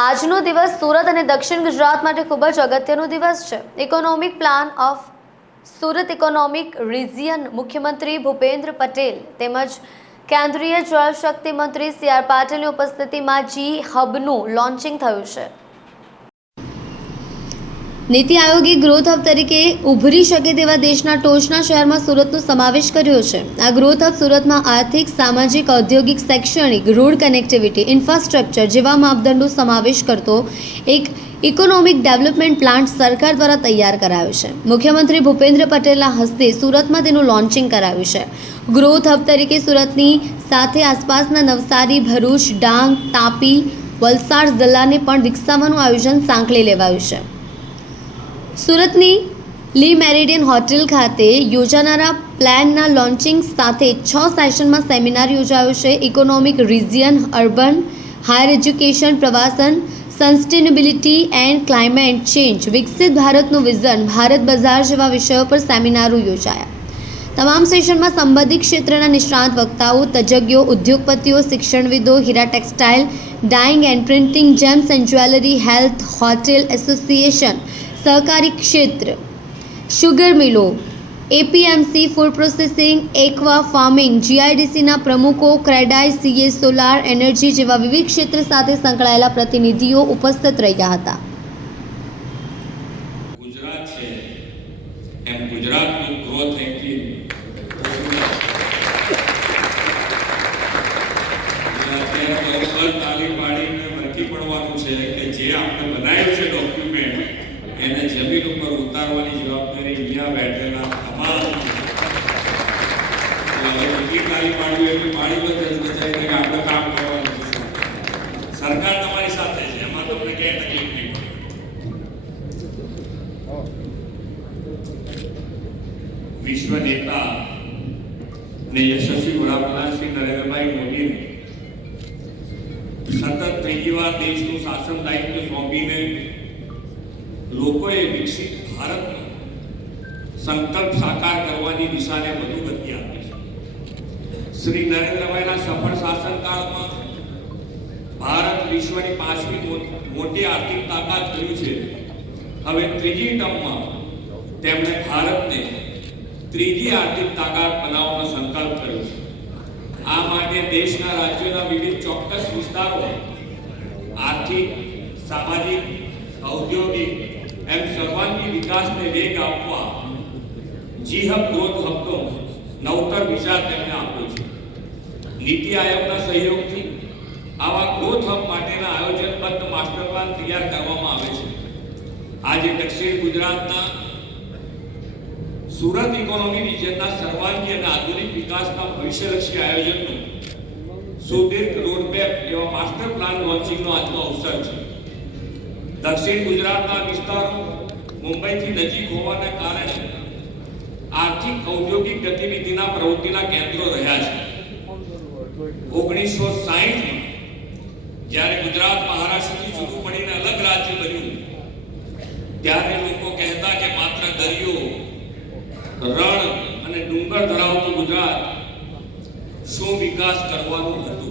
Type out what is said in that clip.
આજનો દિવસ સુરત અને દક્ષિણ ગુજરાત માટે ખૂબ જ અગત્યનો દિવસ છે. Economic plan of Surat economic region મુખ્યમંત્રી ભૂપેન્દ્ર પટેલ તેમજ કેન્દ્રીય જળશક્તિ મંત્રી સી.આર. પાટીલની ઉપસ્થિતિમાં જી હબનું લોન્ચિંગ થયું છે. નીતિ આયોગે ગ્રોથ હબ તરીકે ઉભરી શકે તેવા દેશના ટોચના શહેરમાં સુરતનો સમાવેશ કર્યો છે. આ ગ્રોથ હબ સુરતમાં આર્થિક, સામાજિક, ઔદ્યોગિક, શૈક્ષણિક, રોડ કનેક્ટિવિટી, ઇન્ફ્રાસ્ટ્રક્ચર જેવા માપદંડો સમાવેશ કરતો એક ઇકોનોમિક ડેવલપમેન્ટ પ્લાન સરકાર દ્વારા તૈયાર કરાયો છે. મુખ્યમંત્રી ભૂપેન્દ્ર પટેલના હસ્તે સુરતમાં તેનું લોન્ચિંગ કરાયું છે. ગ્રોથ હબ તરીકે સુરતની સાથે આસપાસના નવસારી, ભરૂચ, ડાંગ, તાપી, વલસાડ જિલ્લાને પણ વિકસાવવાનું આયોજન સાંકળી લેવાયું છે. સુરતની લી મેરિડિયન હોટેલ ખાતે યોજાનારા પ્લાનના લોન્ચિંગ સાથે 6 સેશનમાં સેમિનાર યોજાયો છે. Economic region, urban, higher education, પ્રવાસન, સસ્ટેનેબિલિટી એન્ડ ક્લાઇમેટ ચેન્જ, વિકસિત ભારતનું વિઝન, ભારત બજાર જેવા વિષયો પર સેમિનારો યોજાયા. તમામ સેશનમાં સંબંધિત ક્ષેત્રના નિષ્ણાત વક્તાઓ, તજજ્ઞો, ઉદ્યોગપતિઓ, શિક્ષણવિદો, હીરા textile, dyeing and printing, gems and jewellery, health, hotel association, સહકારી ક્ષેત્ર, શુગર મિલો, APMC, food processing, aqua farming, જીઆઈડીસીના પ્રમુખો, ક્રેડાઈ, સીએ, સોલાર એનર્જી જેવા વિવિધ ક્ષેત્ર સાથે સંકળાયેલા પ્રતિનિધિઓ ઉપસ્થિત રહ્યા હતા. ગુજરાત છે એમ ગુજરાતનું ગ્રોથ એન્જિન તાલીમ પાડીને વળગી પડવાનું છે કે જે આપણે બનાવ્યું છે ડોક્યુમેન્ટ એને જમીન ઉપર ઉતારવાની જવાબદારી અહીંયા બેઠેલા તમામ એટલી તાલીમ પાડવી એટલી પાડી બધી બચાવી કે આપણે કામ કરવાનું છે. સરકાર તમારી સાથે છે, એમાં તમને ક્યાંય તકલીફ નહીં પડે. વિશ્વ નેતા ને યશસ્વી વડાપ્રધાન શ્રી નરેન્દ્રભાઈ મોદીને સતત ત્રીજી વાર દેશનું શાસન દાયિત્વ સોંપીને લોકોએ વિકસિત ભારતનો સંકલ્પ સાકાર કરવાની દિશાને વધુ ગતિ આપી છે. શ્રી નરેન્દ્રભાઈના સફળ શાસનકાળમાં ભારત વિશ્વની 5મી મોટી આર્થિક તાકાત બન્યું છે. હવે ત્રીજી ટર્મમાં તેમણે ભારતને ત્રીજી આર્થિક તાકાત બનાવવાનો સંકલ્પ કર્યો છે. આ માટે દેશના રાજ્યોના વિવિધ ચોક્કસ વિસ્તારો આર્થિક, સામાજિક, ઔદ્યોગિક એમ સર્વાંગી વિકાસને વેગ આપવા જી હબ ગ્રોથ હબનો નવતર વિચાર તેમને આપ્યો છે. નીતિ આયોગના સહયોગથી આવા ગ્રોથ હબ માટેના આયોજનબદ્ધ માસ્ટર પ્લાન તૈયાર કરવામાં આવે છે. આજે દક્ષિણ ગુજરાતના સુરત ઇકોનોમી રિજિયનના સર્વાંગી અને આધુનિક વિકાસના ભવિષ્યલક્ષી આયોજનનું સુદીર્ઘ રોડમેપ એવા માસ્ટર પ્લાન લોન્ચિંગનો આજનો અવસર છે. દક્ષિણ ગુજરાતના વિસ્તારો મુંબઈથી નજીક હોવાના કારણે આર્થિક, ઔદ્યોગિક ગતિવિધિના પ્રવૃત્તિના કેન્દ્રો રહ્યા છે. 1960માં જ્યારે ગુજરાત મહારાષ્ટ્રથી જુદું પડીને અલગ રાજ્ય બન્યું ત્યારે લોકો કહેતા કે માત્ર દરિયો, રણ અને ડુંગર ધરાવતું ગુજરાત શું વિકાસ કરવાનું હતું.